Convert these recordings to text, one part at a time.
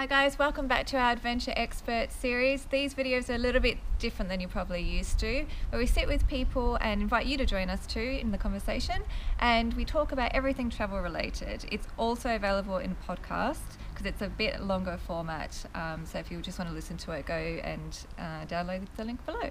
Hi guys, welcome back to our Adventure Expert series. These videos are a little bit different than you're probably used to, where we sit with people and invite you to join us too in the conversation, and we talk about everything travel related. It's also available in podcast because it's a bit longer format, so if you just want to listen to it, go and download the link below.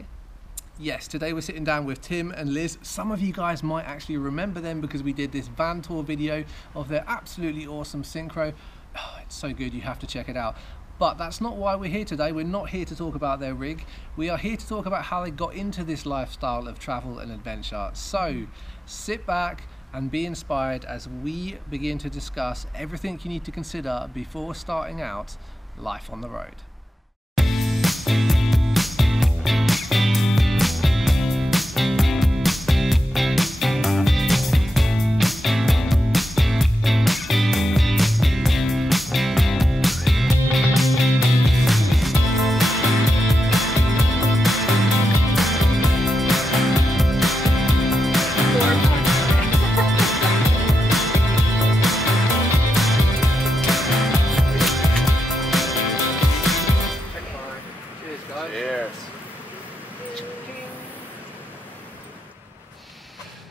Yes, today we're sitting down with Tim and Liz. Some of you guys might actually remember them because we did this van tour video of their absolutely awesome synchro. Oh, it's so good, you have to check it out. But that's not why we're here today. We're not here to talk about their rig. We are here to talk about how they got into this lifestyle of travel and adventure. So sit back and be inspired as we begin to discuss everything you need to consider before starting out life on the road.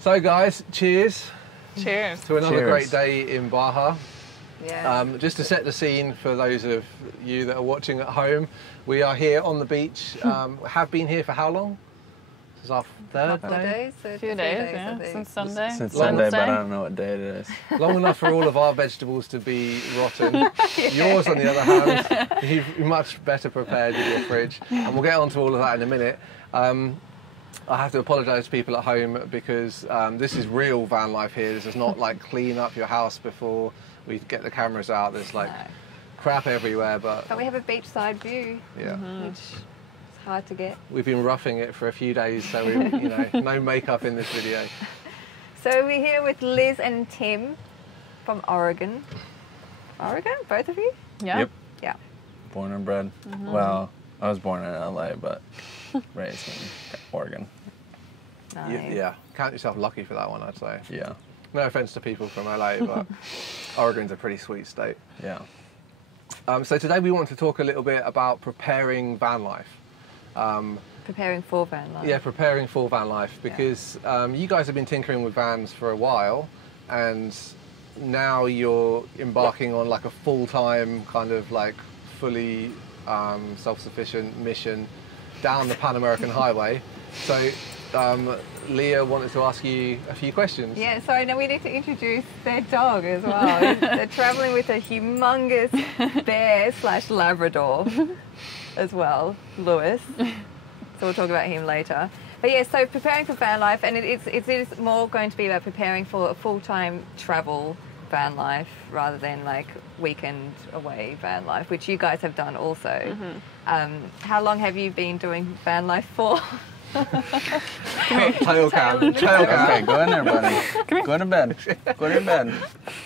So guys, cheers. Cheers. To another great day in Baja. Yeah. Just to set the scene for those of you that are watching at home, we are here on the beach. Have been here for how long? This is our third day? A few days, yeah. Since Sunday. Since Sunday, but I don't know what day it is. Long enough for all of our vegetables to be rotten. Yeah. Yours, on the other hand, you're much better prepared with your fridge. And we'll get onto all of that in a minute. I have to apologise to people at home because this is real van life here. This is not like clean up your house before we get the cameras out. There's like crap everywhere, but we have a beachside view, which is hard to get. We've been roughing it for a few days, so we, no makeup in this video. So we're here with Liz and Tim from Oregon. Oregon, both of you? Yeah. Yep. Yeah. Born and bred. Well, I was born in LA, but raised in Oregon. Nice. Yeah, count yourself lucky for that one, I'd say. Yeah. No offence to people from LA, but Oregon's a pretty sweet state. Yeah. So today we want to talk a little bit about preparing van life. Preparing for van life. Yeah, preparing for van life, because you guys have been tinkering with vans for a while, and now you're embarking on like a full-time kind of like fully self-sufficient mission down the Pan American Highway. So Leah wanted to ask you a few questions. Yeah, so now we need to introduce their dog as well. They're traveling with a humongous bear / Labrador as well, Lewis. So we'll talk about him later. But yeah, so preparing for van life, and it is more going to be about preparing for a full-time travel van life rather than like weekend away van life, which you guys have done also. How long have you been doing van life for? Tail cam. Okay, go in there, buddy. Go to bed. Go to bed.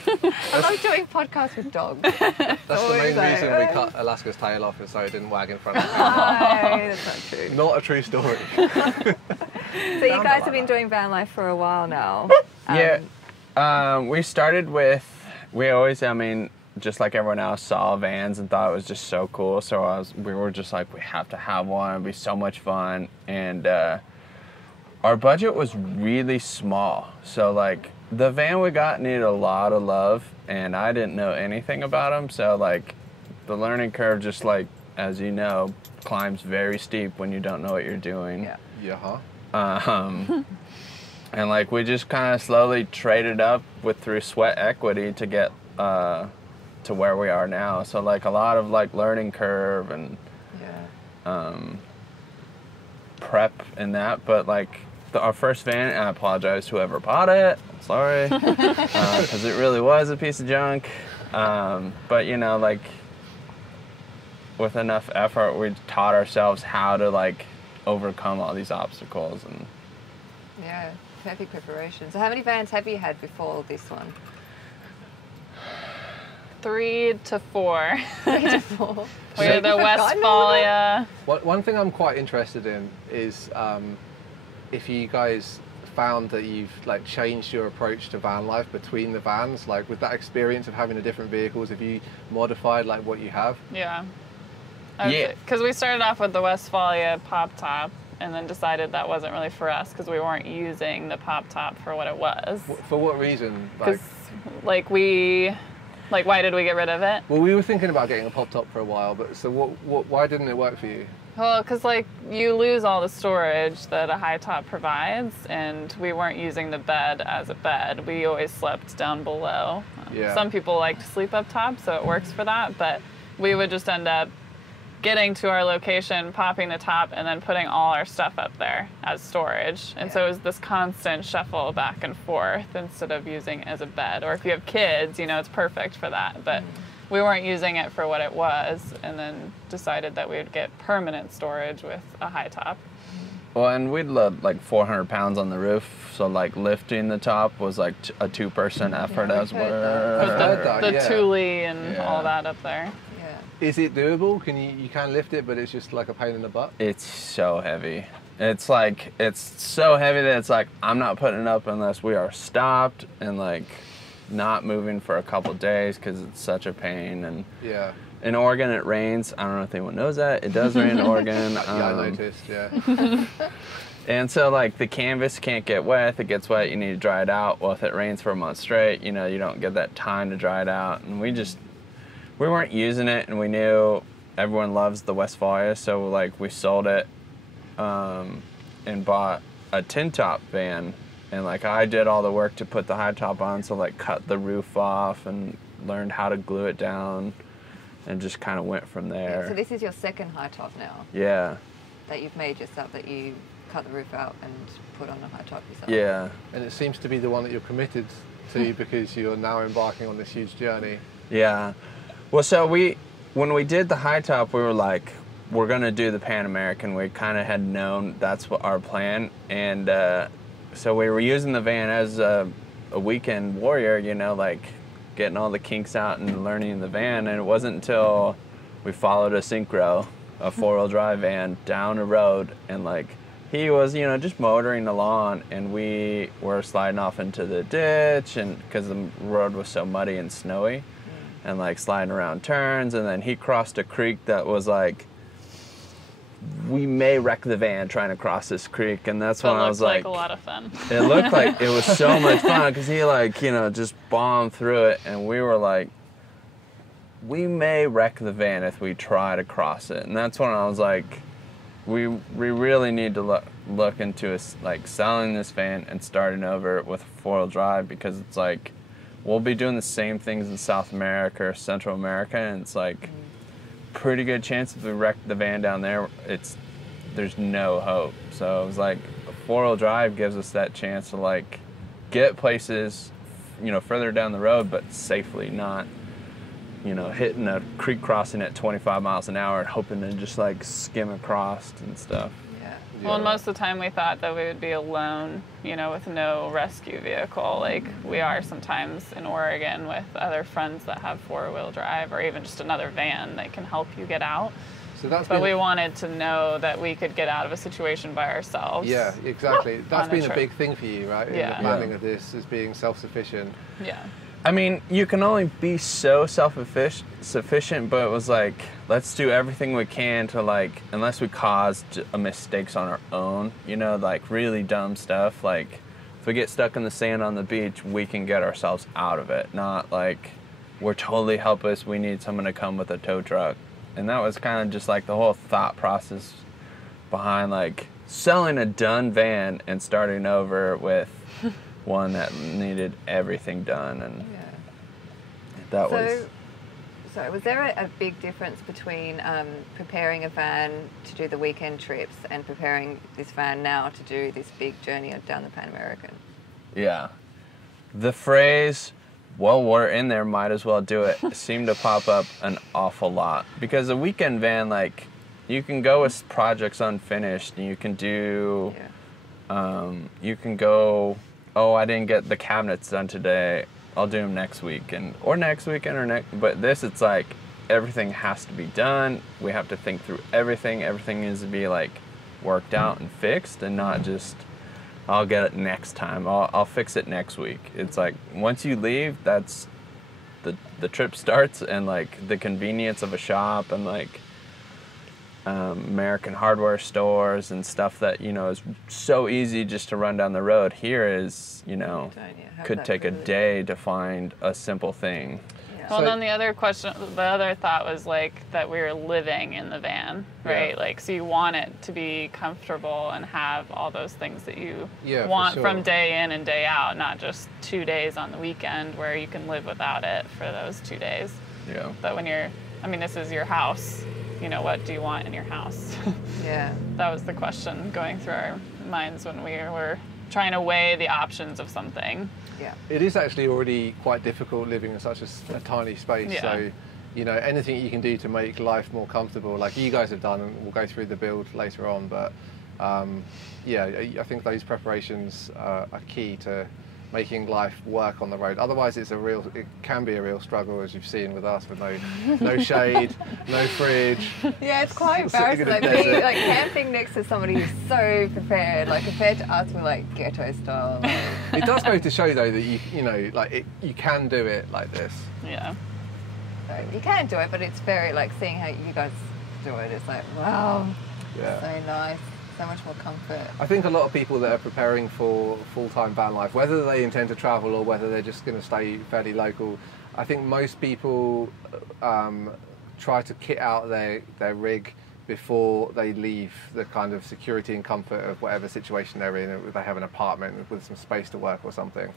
I love doing podcasts with dogs. That's the main reason we cut Alaska's tail off, is so it didn't wag in front of me. No, that's not true. Not a true story. So you guys have been doing van life for a while now. We started with, just like everyone else, saw vans and thought it was just so cool. So we were just like, we have to have one. It'd be so much fun. And our budget was really small. So like the van we got needed a lot of love, and I didn't know anything about them. So like the learning curve, just like, as you know, climbs very steep when you don't know what you're doing. Yeah. And like we just kind of slowly traded up through sweat equity to get to where we are now. So like a lot of like learning curve and prep and that. But like our first van, and I apologize to whoever bought it. I'm sorry, because it really was a piece of junk. But you know, like with enough effort, we taught ourselves how to like overcome all these obstacles. And yeah, perfect preparation. So how many vans have you had before this one? 3 to 4. 3 to 4. We had the Westphalia. One thing I'm quite interested in is if you guys found that you've like changed your approach to van life between the vans? Like with that experience of having the different vehicles, have you modified like what you have? Yeah. Yeah. Because we started off with the Westfalia Poptop and then decided that wasn't really for us because we weren't using the Poptop for what it was. For what reason? Because why did we get rid of it? Well, we were thinking about getting a Poptop for a while, but so why didn't it work for you? Well, because you lose all the storage that a Hightop provides, and we weren't using the bed as a bed. We always slept down below. Yeah. Some people like to sleep up top, so it works for that, but we would just end up getting to our location, popping the top, and then putting all our stuff up there as storage. And so it was this constant shuffle back and forth instead of using it as a bed. Or if you have kids, it's perfect for that. But we weren't using it for what it was, and then decided that we would get permanent storage with a Hightop. Well, and we'd load like 400 pounds on the roof, so like lifting the top was like a two-person effort as well. Put the Thule and all that up there. Is it doable? You can lift it, but it's just like a pain in the butt? It's so heavy. It's so heavy that it's like, I'm not putting it up unless we are stopped and like not moving for a couple days because it's such a pain. And yeah. In Oregon it rains. I don't know if anyone knows that. It does rain in Oregon. Yeah, I noticed, yeah. And so like the canvas can't get wet. If it gets wet, you need to dry it out. Well, if it rains for a month straight, you don't get that time to dry it out. And we weren't using it, and we knew everyone loves the Westfalia, so like we sold it and bought a tin top van, and like I did all the work to put the Hightop on, so like cut the roof off and learned how to glue it down and just kind of went from there. Yeah, so this is your second Hightop now? Yeah. That you've made yourself, that you cut the roof out and put on the Hightop yourself? Yeah. And it seems to be the one that you're committed to because you're now embarking on this huge journey. Yeah. Well, so when we did the Hightop, we were like, we're going to do the Pan American. We kind of had known that's what our plan. And so we were using the van as a weekend warrior, like getting all the kinks out and learning the van. And it wasn't until we followed a Synchro, a four-wheel drive van, down a road. And like he was, just motoring along. And we were sliding off into the ditch and because the road was so muddy and snowy. And like sliding around turns, and then he crossed a creek that was like, we may wreck the van trying to cross this creek, and that's when I was like, a lot of fun. It looked like it was so much fun because he just bombed through it, and we were like, we may wreck the van if we try to cross it, and that's when I was like, we really need to look into like selling this van and starting over with a four-wheel drive because it's like. We'll be doing the same things in South America or Central America, and it's like pretty good chance if we wreck the van down there, there's no hope. So it was like a four-wheel drive gives us that chance to like get places, further down the road, but safely, not, hitting a creek crossing at 25 miles an hour and hoping to just like skim across and stuff. Well, and most of the time we thought that we would be alone, with no rescue vehicle, like we are sometimes in Oregon with other friends that have four-wheel drive or even just another van that can help you get out. But we wanted to know that we could get out of a situation by ourselves. Yeah, exactly. That's been a big thing for you, right? In the planning of this, is being self-sufficient. Yeah. I mean, you can only be so self-sufficient, but it was like, let's do everything we can to like, unless we caused mistakes on our own, like really dumb stuff. Like, if we get stuck in the sand on the beach, we can get ourselves out of it. Not like, we're totally helpless, we need someone to come with a tow truck. And that was kind of just like the whole thought process behind like selling a done van and starting over with one that needed everything done, and that was. So was there a big difference between preparing a van to do the weekend trips and preparing this van now to do this big journey down the Pan American? Yeah, the phrase "well, we're in there, might as well do it" seemed to pop up an awful lot because a weekend van, like, you can go with projects unfinished, and you can do, you can go. Oh, I didn't get the cabinets done today. I'll do them next weekend, or next weekend, or next. But this, it's like everything has to be done. We have to think through everything. Everything needs to be like worked out and fixed, and not just I'll get it next time. I'll fix it next week. It's like once you leave, that's the trip starts, and like the convenience of a shop and like American hardware stores and stuff that, you know, is so easy just to run down the road. Here is, you know, could take a day to find a simple thing. Well, then the other thought was like that we were living in the van, right? Yeah. Like, so you want it to be comfortable and have all those things that you Yeah, want for sure. from day in and day out, not just 2 days on the weekend where you can live without it for those 2 days. Yeah. But when this is your house, you know, what do you want in your house? Yeah. That was the question going through our minds when we were trying to weigh the options of something. Yeah. It is actually already quite difficult living in such a tiny space. Yeah. So, you know, anything you can do to make life more comfortable, like you guys have done, and we'll go through the build later on. But yeah, I think those preparations are key to making life work on the road. Otherwise, it can be a real struggle, as you've seen with us, with no shade, no fridge. Yeah, it's quite Sitting in embarrassing. a Like, desert. being, like camping next to somebody who's so prepared, like compared to us, we're like ghetto style. Like, It does go to show, though, that you know, like you can do it like this. Yeah. so you can do it, but it's very like seeing how you guys do it. It's like wow, Yeah. so nice, so much more comfort. I think a lot of people that are preparing for full-time van life, whether they intend to travel or whether they're just going to stay fairly local, I think most people try to kit out their rig before they leave the kind of security and comfort of whatever situation they're in. If they have an apartment with some space to work or something.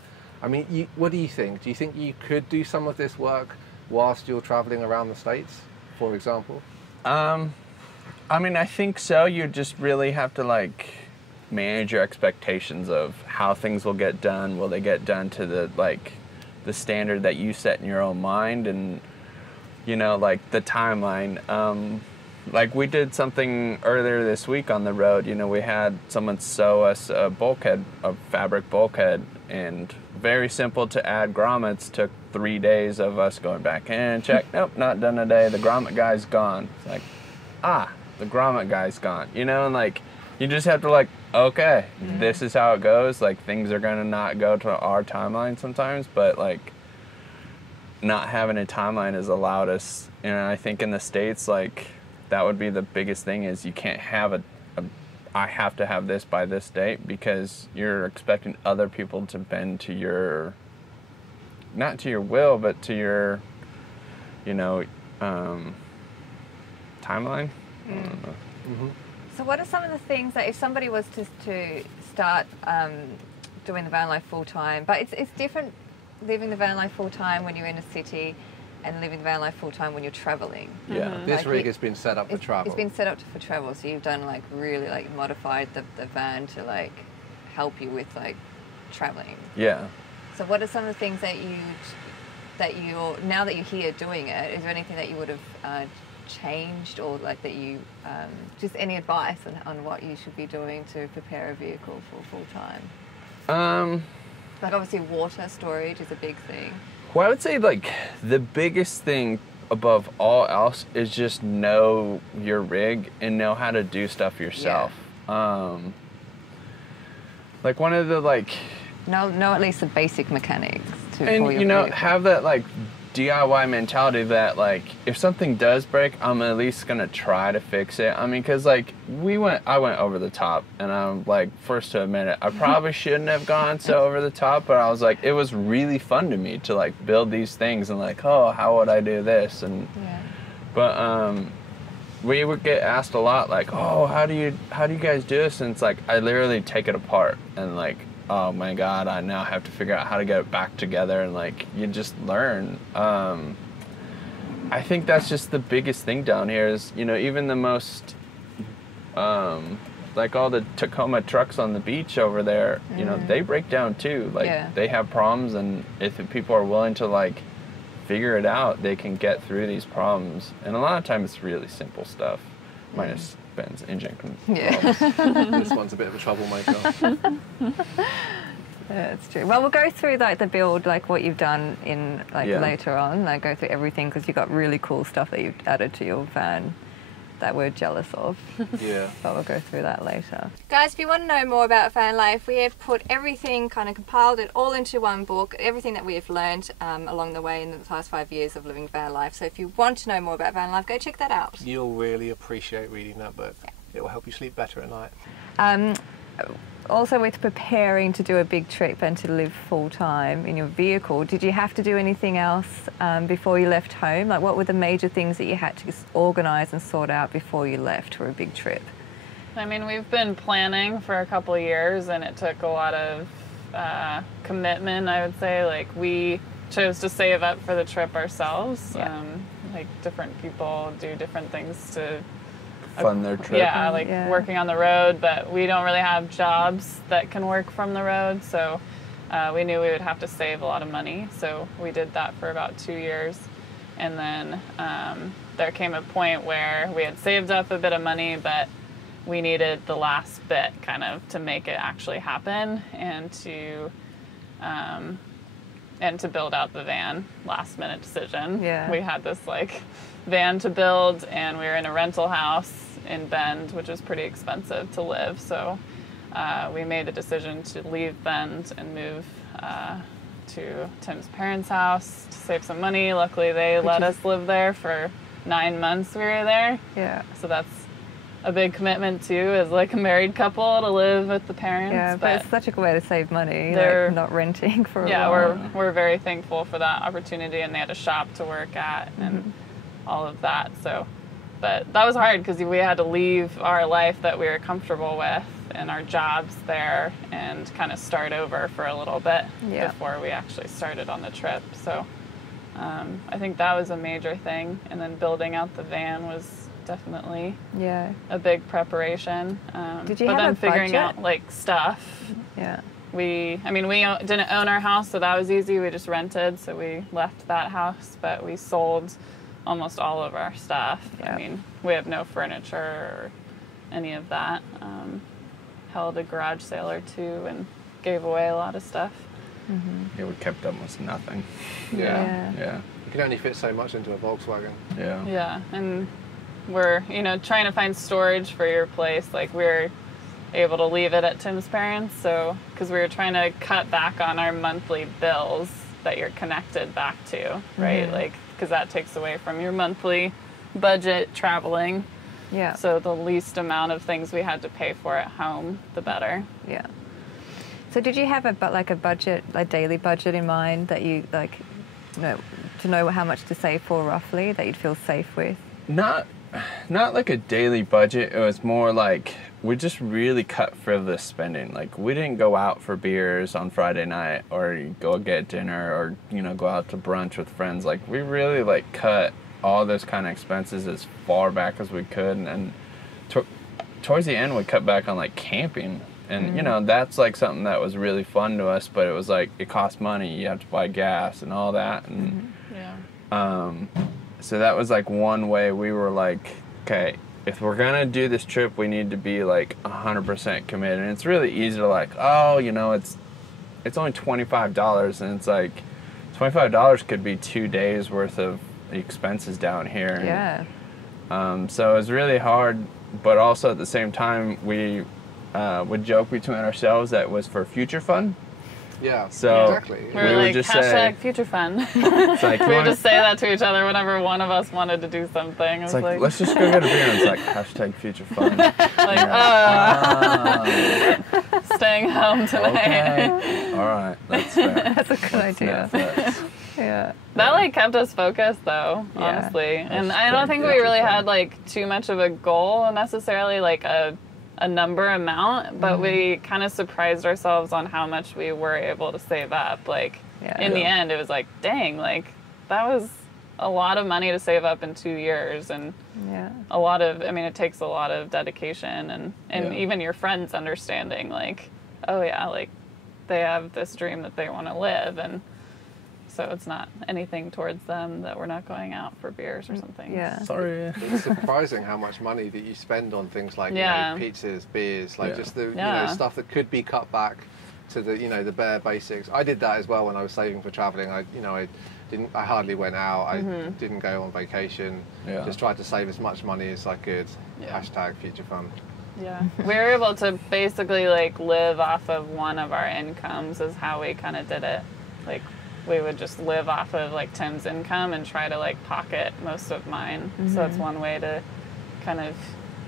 I mean, what do you think? Do you think you could do some of this work whilst you're traveling around the States, for example? I mean, I think so. You just really have to like manage your expectations of how things will get done. Will they get done to the standard that you set in your own mind, and you know, like the timeline. Like we did something earlier this week on the road. You know, we had someone sew us a bulkhead, a fabric bulkhead, and very simple to add grommets. Took 3 days of us going back in, check. Nope, not done today. The grommet guy's gone. It's like, the grommet guy's gone, you know, and like you just have to like, okay, this is how it goes. Like things are gonna not go to our timeline sometimes, but like not having a timeline has allowed us, and I think in the States, like that would be the biggest thing is you can't have I have to have this by this date, because you're expecting other people to bend to your, not to your will, but to your, you know, timeline. So what are some of the things that if somebody was to start doing the van life full time, but it's different living the van life full time when you're in a city and living the van life full time when you're traveling. Yeah. This Like rig has been set up for travel. It's been set up for travel, so you've done like really like modified the van to like help you with like traveling. Yeah. So what are some of the things that you're now that you're here doing it, is there anything that you would have changed, or like that you just any advice on what you should be doing to prepare a vehicle for full time? Like obviously water storage is a big thing. Well, I would say like the biggest thing above all else is just know your rig and know how to do stuff yourself. Like one of the like, Know at least the basic mechanics for and your you know, vehicle. have that like DIY mentality that like if something does break, I'm at least gonna try to fix it. I mean, cause like I went over the top, and I'm like first to admit it, I probably shouldn't have gone so over the top, but I was like, it was really fun to me to like build these things and like, oh, how would I do this? And but we would get asked a lot like, oh, how do you guys do this? And it's like I literally take it apart and like, oh my God, I now have to figure out how to get it back together, and like you just learn. I think that's just the biggest thing down here is, you know, even the most like all the Tacoma trucks on the beach over there, you know, they break down too. Like they have problems, and if people are willing to like figure it out, they can get through these problems. And a lot of times it's really simple stuff, minus Ben's engine problems. This one's a bit of a troublemaker. That's true. Well, we'll go through like the build, like what you've done in like later on. Like go through everything because you've got really cool stuff that you've added to your van that we're jealous of. Yeah. But we'll go through that later. Guys, if you want to know more about van life, we have put everything, kind of compiled it all into one book, everything that we have learned along the way in the past 5 years of living van life. So if you want to know more about van life, go check that out. You'll really appreciate reading that book. Yeah. It will help you sleep better at night. Also, with preparing to do a big trip and to live full-time in your vehicle, did you have to do anything else before you left home? Like, what were the major things that you had to organise and sort out before you left for a big trip? I mean, we've been planning for a couple of years, and it took a lot of commitment, I would say. Like, we chose to save up for the trip ourselves. Yeah. Like, different people do different things to Fund their trip. Yeah, like working on the road, but we don't really have jobs that can work from the road, so we knew we would have to save a lot of money, so we did that for about 2 years. And then there came a point where we had saved up a bit of money, but we needed the last bit kind of to make it actually happen, and to build out the van. Last minute decision. Yeah. We had this like van to build, and we were in a rental house in Bend, which was pretty expensive to live, so we made the decision to leave Bend and move to Tim's parents' house to save some money. Luckily they let us live there for 9 months we were there. Yeah. So that's a big commitment too, as like a married couple, to live with the parents. Yeah, but it's such a good way to save money, they're like not renting for a yeah, while. we're very thankful for that opportunity, and they had a shop to work at and all of that. So, but that was hard because we had to leave our life that we were comfortable with and our jobs there and kind of start over for a little bit before we actually started on the trip. So I think that was a major thing. And then building out the van was definitely a big preparation. Did you but have then a figuring budget? out like stuff. Yeah. We didn't own our house, so that was easy. We just rented, so we left that house, but we sold almost all of our stuff. Yeah. I mean, we have no furniture or any of that. Held a garage sale or two and gave away a lot of stuff. Yeah, we kept almost nothing. Yeah. Yeah. You can only fit so much into a Volkswagen. Yeah. Yeah, and we're, trying to find storage for your place. Like, we're able to leave it at Tim's parents, so, because we were trying to cut back on our monthly bills that you're connected back to, right? Like, because that takes away from your monthly budget traveling. Yeah. So the least amount of things we had to pay for at home, the better. Yeah. So did you have a budget, a daily budget in mind that you to know how much to save for roughly, that you'd feel safe with? Not like a daily budget. It was more like we just really cut frivolous spending. Like, we didn't go out for beers on Friday night or go get dinner or go out to brunch with friends. Like, we really cut all those kind of expenses as far back as we could, and towards the end we cut back on camping, and that's something that was really fun to us, but it was it cost money. You have to buy gas and all that, and so that was one way we were okay, if we're gonna do this trip, we need to be 100% committed. And it's really easy to it's only $25, and it's $25 could be 2 days worth of expenses down here. Yeah. So it was really hard, but also at the same time we would joke between ourselves that it was for future fun. Yeah, so exactly. We would just say future fun. It's we would just say that to each other whenever one of us wanted to do something. It's let's just go get a beer, and it's #future fun. Staying home tonight. Okay. All right, that's fair. That's a good idea. Yeah. That kept us focused though, honestly. And I don't think we really had too much of a goal necessarily, a number amount, but we kind of surprised ourselves on how much we were able to save up. In the end, it was dang, that was a lot of money to save up in 2 years, and a lot of, it takes a lot of dedication and even your friends understanding, they have this dream that they want to live, and so it's not anything towards them that we're not going out for beers or something. Yeah. Sorry. It's surprising how much money that you spend on things like pizzas, beers, just the stuff that could be cut back to the the bare basics. I did that as well when I was saving for traveling. I I hardly went out. I didn't go on vacation. Yeah. Just tried to save as much money as I could. Yeah. Hashtag future fun. Yeah, we were able to basically like live off of one of our incomes is how we kind of did it. Like we would just live off of like Tim's income and try to like pocket most of mine. So that's one way to kind of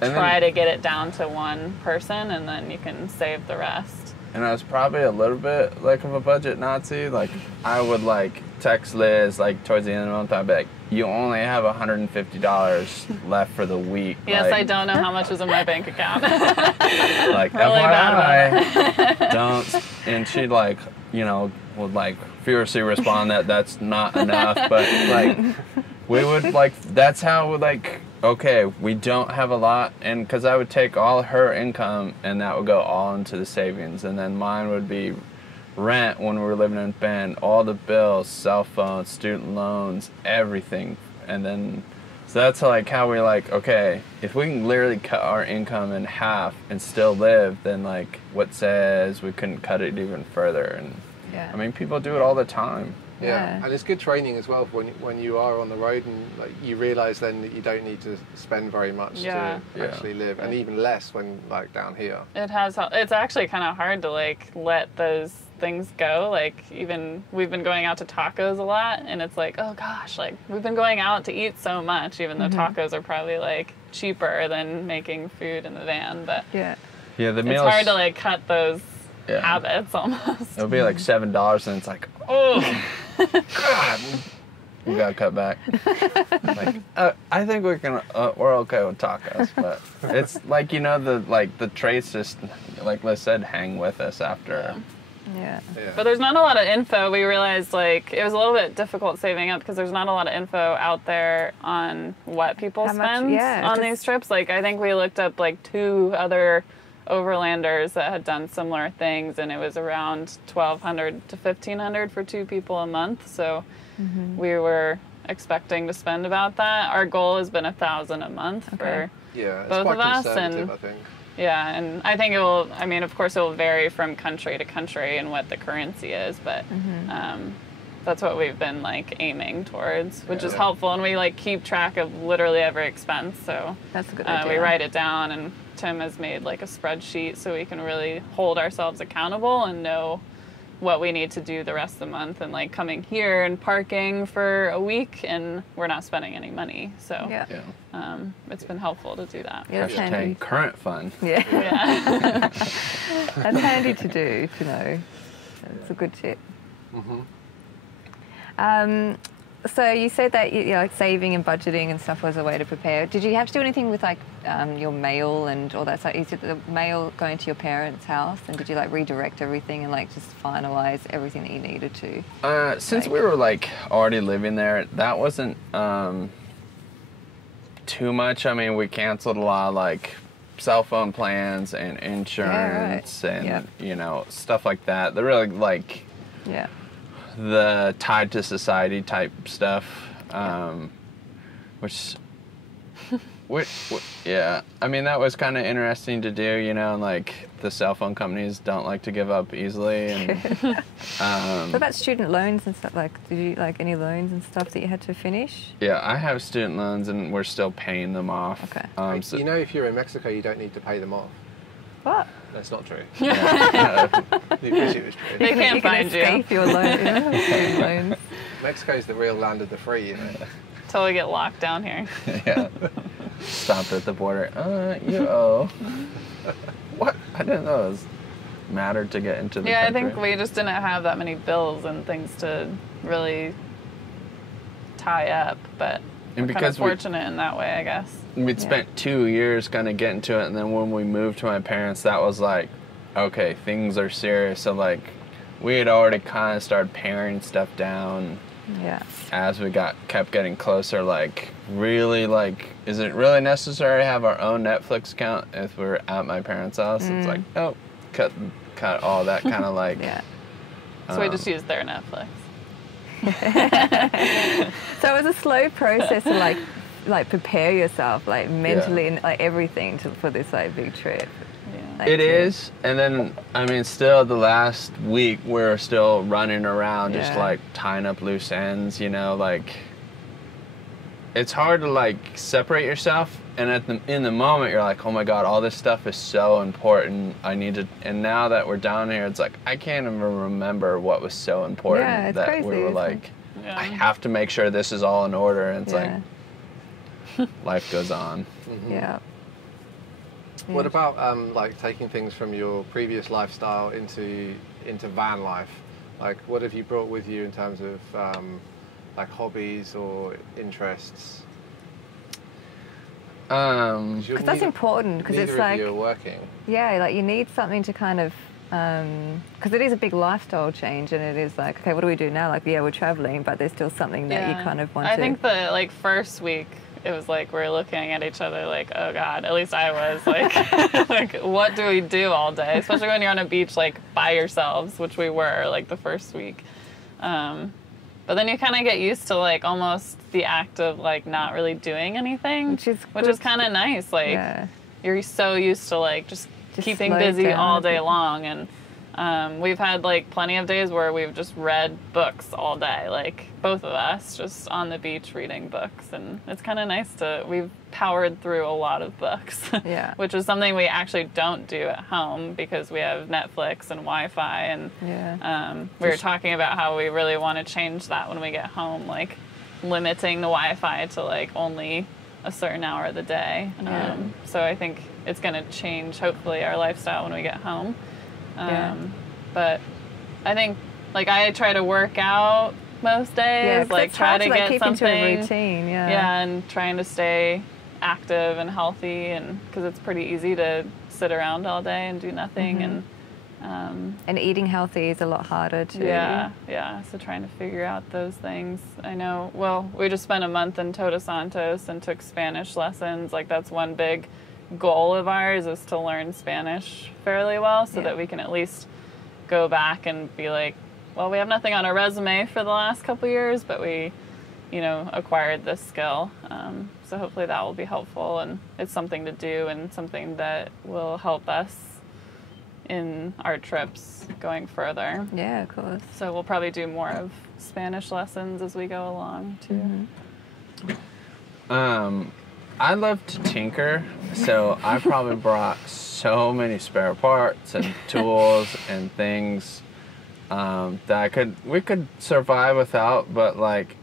try to get it down to one person, and then you can save the rest. And I was probably a little bit like of a budget Nazi. Like I would like text Liz like towards the end of the month. I'd be like, "You only have $150 left for the week." Yes, like, I don't know how much is in my bank account. Like Really FYI, don't. And she'd like, you know, would like furiously respond that that's not enough. But like, we would like, that's how we like. Okay, we don't have a lot, and because I would take all her income and that would go all into the savings, and then mine would be rent when we were living in Bend, all the bills, cell phones, student loans, everything, and then so that's like how we like, okay, if we can literally cut our income in half and still live, then like what says we couldn't cut it even further? And I mean, people do it all the time. Yeah, and it's good training as well when you are on the road, and like you realise then that you don't need to spend very much to actually live, and even less when like down here. It's actually kind of hard to like let those things go. Like even we've been going out to tacos a lot, and it's like, oh gosh, like we've been going out to eat so much, even though tacos are probably like cheaper than making food in the van. But the meals, it's hard to like cut those habits almost. It'll be like $7, and it's like, oh. God, we gotta cut back. Like, I think we can. We're okay with tacos, but it's like, you know, the traits just like Liz said, hang with us after. Yeah. But there's not a lot of info. We realized like it was a little bit difficult saving up because there's not a lot of info out there on what people spend on these trips. Like I think we looked up like 2 other overlanders that had done similar things, and it was around $1,200 to $1,500 for 2 people a month. So we were expecting to spend about that. Our goal has been $1,000 a month for both of us, and I think. Yeah, and I think it will. I mean, of course, it will vary from country to country and what the currency is, but that's what we've been like aiming towards, which is helpful. And we like keep track of literally every expense. So that's a good idea. We write it down, and Tim has made like a spreadsheet so we can really hold ourselves accountable and know what we need to do the rest of the month, and like coming here and parking for a week and we're not spending any money. So it's been helpful to do that. Yeah, that's handy. Current fun. Yeah. That's handy to do, to know. It's a good tip. So you said that like saving and budgeting and stuff was a way to prepare. Did you have to do anything with like your mail and all that stuff? Is it the mail going to your parents' house, and did you like redirect everything and like just finalize everything that you needed to? Since we were like already living there, that wasn't too much. I mean, we canceled a lot of like cell phone plans and insurance and you know, stuff like that. They're really like the tied to society type stuff, which I mean, that was kind of interesting to do, you know, and like the cell phone companies don't like to give up easily. And what about student loans and stuff? Like, did you like any loans and stuff that you had to finish? Yeah, I have student loans and we're still paying them off. Okay. So, you know, if you're in Mexico, you don't need to pay them off. What? That's not true. Yeah. You wish it was true. They can't find you. Escape your loans. Mexico's the real land of the free, you know. Till we get locked down here. Stopped at the border. You owe. What? I didn't know it was mattered to get into the country. I think we just didn't have that many bills and things to really tie up, but we're kind of fortunate in that way, I guess. We'd spent 2 years kind of getting to it, and then when we moved to my parents, that was like, okay, things are serious. So like, we had already kind of started paring stuff down. Yeah. As we kept getting closer, like, really, like, is it really necessary to have our own Netflix account if we're at my parents' house? It's like, oh, cut all that kind of like. So we just used their Netflix. So it was a slow process to like prepare yourself, like mentally and like everything for this like big trip. Like, It is, and then I mean, still the last week we're still running around, just Yeah. like tying up loose ends. You know, like it's hard to like separate yourself, and in the moment you're like, oh my god, all this stuff is so important. I need to. And now that we're down here, it's like I can't even remember what was so important Yeah, it's that crazy, we were isn't like, Yeah. I have to make sure this is all in order, and it's Yeah. like life goes on. Yeah. What about like taking things from your previous lifestyle into van life? Like, what have you brought with you in terms of like hobbies or interests? Because that's important, because it's like, you're working. yeah, like you need something to kind of, because it is a big lifestyle change, and it is like, okay, what do we do now? Like, yeah, we're traveling, but there's still something that you kind of want to. I think the like first week, it was like we're looking at each other like, oh god. At least I was like, like what do we do all day? Especially when you're on a beach like by yourselves, which we were like the first week. But then you kind of get used to like almost the act of like not really doing anything, Which is kind of nice. Like Yeah. you're so used to like just keeping slow busy down all a day bit. long, and we've had like plenty of days where we've just read books all day, like both of us just on the beach reading books, and it's kind of nice we've powered through a lot of books, Yeah. which is something we actually don't do at home because we have Netflix and Wi-Fi, and Yeah. we were talking about how we really want to change that when we get home, like limiting the Wi-Fi to like only a certain hour of the day. Yeah. So I think it's going to change, hopefully, our lifestyle when we get home. Yeah. But I think, like, I try to work out most days, Yeah, 'cause like it's try hard to like, get keep something. into a routine. Yeah. Yeah, and trying to stay active and healthy, and because it's pretty easy to sit around all day and do nothing, And eating healthy is a lot harder too. yeah. So trying to figure out those things. I know. Well, we just spent a month in Todos Santos and took Spanish lessons. Like that's one big goal of ours, is to learn Spanish fairly well, so that we can at least go back and be like, well, we have nothing on our resume for the last couple years, but we, acquired this skill. So hopefully that will be helpful, and it's something to do and something that will help us in our trips going further. Yeah, of course. So we'll probably do more of Spanish lessons as we go along too. I love to tinker, so I probably brought so many spare parts and tools and things that we could survive without, but like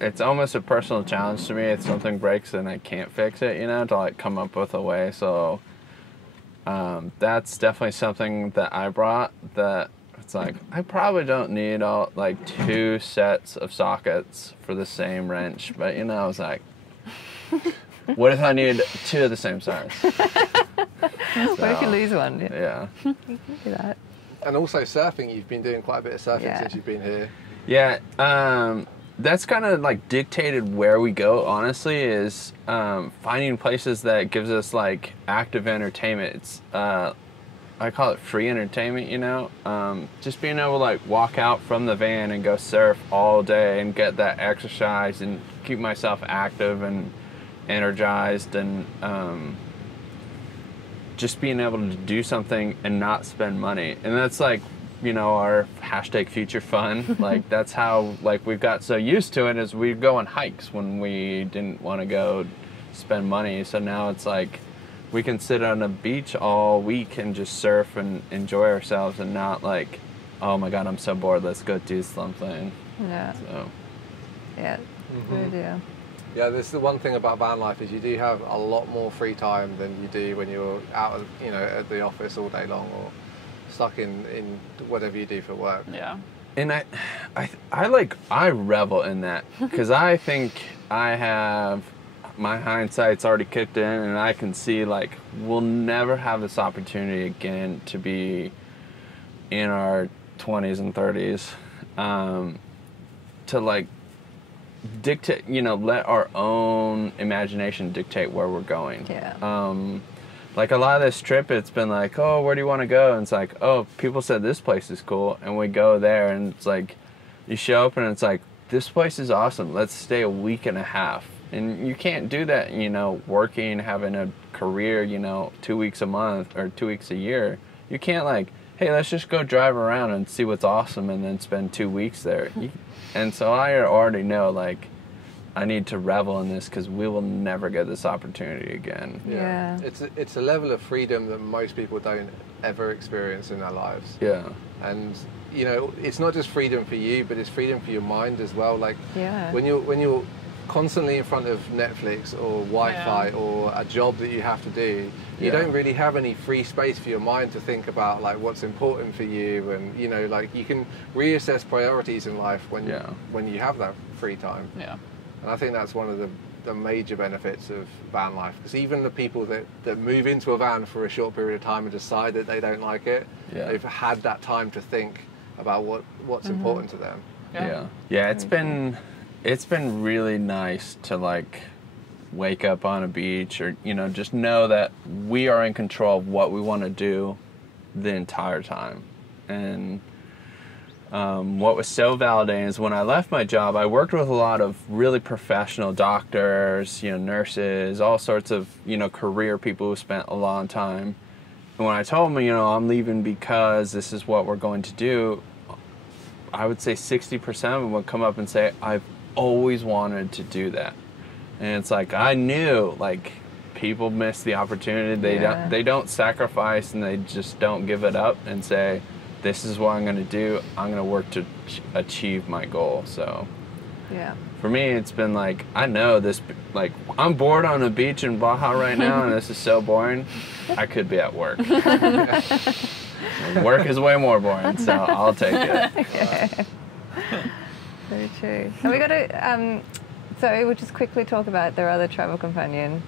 it's almost a personal challenge to me. If something breaks and I can't fix it, to like come up with a way. So that's definitely something that I brought, that it's like I probably don't need all like 2 sets of sockets for the same wrench, but I was like, what if I need 2 of the same size? What if you lose one? Yeah. You can do that. And also surfing, you've been doing quite a bit of surfing Yeah. since you've been here. Yeah, that's kind of like dictated where we go, honestly, is finding places that gives us like active entertainment. It's I call it free entertainment, just being able to like walk out from the van and go surf all day and get that exercise and keep myself active and energized, and just being able to do something and not spend money. And that's like, our #future fun. Like that's how like we got so used to it, is we'd go on hikes when we didn't want to go spend money. So now it's like we can sit on a beach all week and just surf and enjoy ourselves, and not like, oh my god, I'm so bored, let's go do something. Yeah. So Yeah. Good, yeah. Yeah, this is the one thing about van life, is you do have a lot more free time than you do when you're out of, at the office all day long, or stuck in whatever you do for work. Yeah. And I revel in that, because I think I have my hindsight's already kicked in, and I can see like we'll never have this opportunity again to be in our 20s and 30s, to like dictate, let our own imagination dictate where we're going. Yeah. Like a lot of this trip, it's been like, oh, where do you want to go? And it's like, oh, people said this place is cool, and we go there, and it's like, you show up and it's like, this place is awesome. Let's stay a week and a half. And you can't do that, you know, working, having a career, you know, 2 weeks a month or 2 weeks a year. You can't like, hey, let's just go drive around and see what's awesome and then spend 2 weeks there. And so I already know, like, I need to revel in this because we will never get this opportunity again. Yeah. It's a level of freedom that most people don't ever experience in their lives. Yeah. And you know, it's not just freedom for you, but it's freedom for your mind as well. Like Yeah. when you're constantly in front of Netflix or Wi-Fi or a job that you have to do, you don't really have any free space for your mind to think about like what's important for you, and you know, like you can reassess priorities in life when you have that free time. Yeah. And I think that's one of the major benefits of van life, because even the people that move into a van for a short period of time and decide that they don't like it, they've had that time to think about what's important to them. Yeah, it's been really nice to like wake up on a beach, or you know, just know that we are in control of what we want to do the entire time. And what was so validating is when I left my job, I worked with a lot of really professional doctors, you know, nurses, all sorts of, you know, career people who spent a long time. And when I told them, you know, I'm leaving because this is what we're going to do, I would say 60% of them would come up and say, I've always wanted to do that. And it's like, I knew, like, people miss the opportunity. They don't sacrifice, and they just don't give it up and say, this is what I'm going to do. I'm going to work to achieve my goal. So for me, it's been like, I know this, like, I'm bored on the beach in Baja right now, and this is so boring. I could be at work. Work is way more boring, so I'll take it. Very true. And we got to, so we'll just quickly talk about their other travel companion.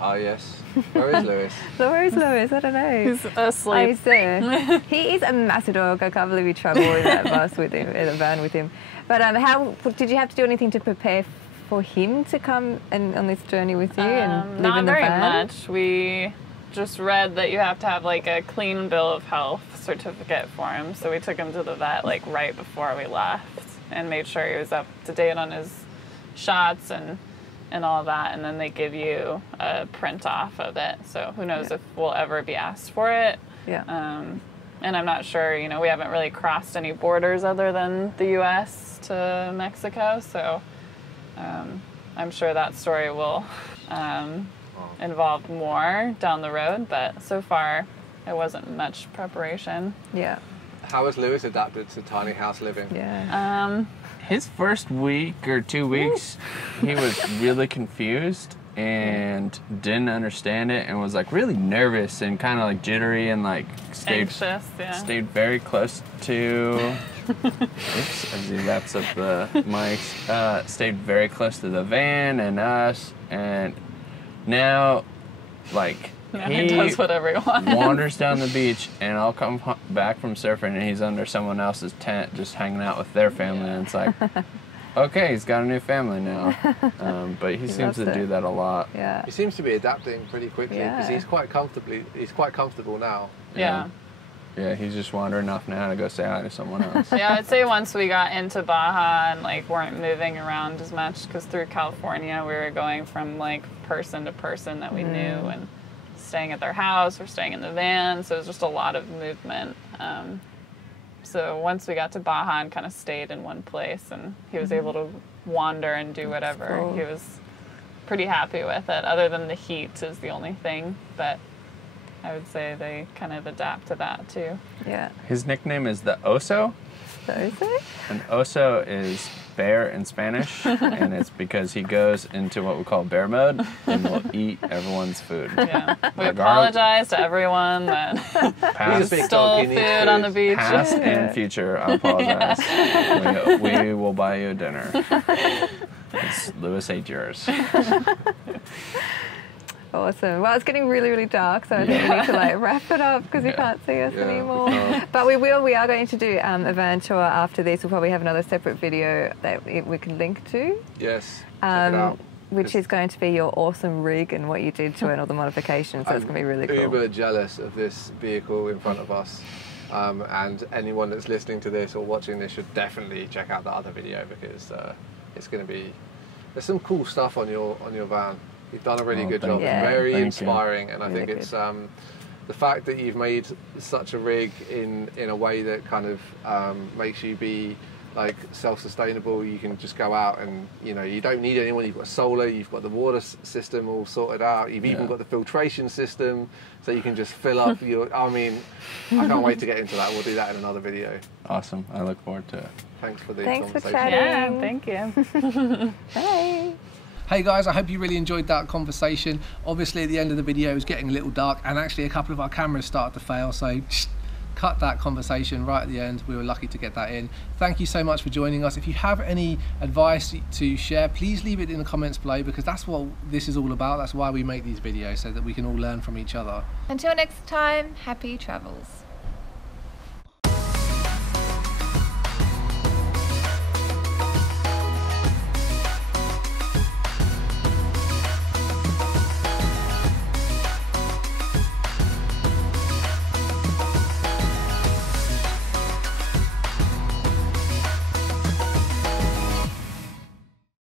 Oh yes. Where is Lewis? Where is Lewis? I don't know. He's asleep. Oh, he's there. He is a massive dog. I can't believe you travel in that bus with him, in a van with him. But how did you have to do anything to prepare for him to come and on this journey with you and live in the van? Not very much. We just read that you have to have like a clean bill of health certificate for him. So we took him to the vet like right before we left and made sure he was up to date on his shots and all of that, and then they give you a print off of it. So who knows if we'll ever be asked for it. And I'm not sure, you know, we haven't really crossed any borders other than the US to Mexico, so I'm sure that story will involve more down the road, but so far it wasn't much preparation. Yeah. How has Lewis adapted to tiny house living? Yeah. His first week or 2 weeks, he was really confused and didn't understand it, and was like really nervous and kind of like jittery, and like Anxious, stayed very close to oops, as he wraps up the mics, stayed very close to the van and us, and now like he does whatever he wants. Wanders down the beach, and I'll come back from surfing and he's under someone else's tent just hanging out with their family, and it's like, okay, he's got a new family now. But he seems to do that a lot. Yeah. He seems to be adapting pretty quickly, because he's quite comfortable now. Yeah. Yeah, he's just wandering off now to go say hi to someone else. Yeah, I'd say once we got into Baja and like weren't moving around as much, because through California we were going from like person to person that we knew and staying at their house or staying in the van, so it was just a lot of movement. So once we got to Baja and kind of stayed in one place, and he was able to wander and do whatever, he was pretty happy with it. Other than the heat is the only thing, but I would say they kind of adapt to that too. Yeah. His nickname is the Oso. An oso is bear in Spanish, and it's because he goes into what we call bear mode and will eat everyone's food. Yeah. We apologize to everyone that stole food on the beach. Past and future, I apologize. We will buy you dinner. Lewis ate yours. Awesome. Well, it's getting really, really dark, so I think we need to like wrap it up, because you can't see us anymore. But we are going to do a van tour after this. We'll probably have another separate video that we can link to. Yes. Check it out. Which is going to be your awesome rig and what you did to it and all the modifications. So it's going to be really cool. I'm uber jealous of this vehicle in front of us. And anyone that's listening to this or watching this should definitely check out the other video, because it's going to be There's some cool stuff on your van. You've done a really good job. you. It's very Thank inspiring, and I Really think it's good. the fact that you've made such a rig in a way that kind of makes you be like self-sustainable. You can just go out and, you know, you don't need anyone. You've got solar, you've got the water system all sorted out, you've even got the filtration system, so you can just fill up your, I mean, I can't wait to get into that. We'll do that in another video. Awesome. I look forward to it. Thanks for the Thanks for conversation. chatting. Yeah, thank you. Bye. Hey guys, I hope you really enjoyed that conversation. Obviously at the end of the video it was getting a little dark, and actually a couple of our cameras started to fail, so cut that conversation right at the end. We were lucky to get that in. Thank you so much for joining us. If you have any advice to share, please leave it in the comments below, because that's what this is all about. That's why we make these videos, so that we can all learn from each other. Until next time, happy travels.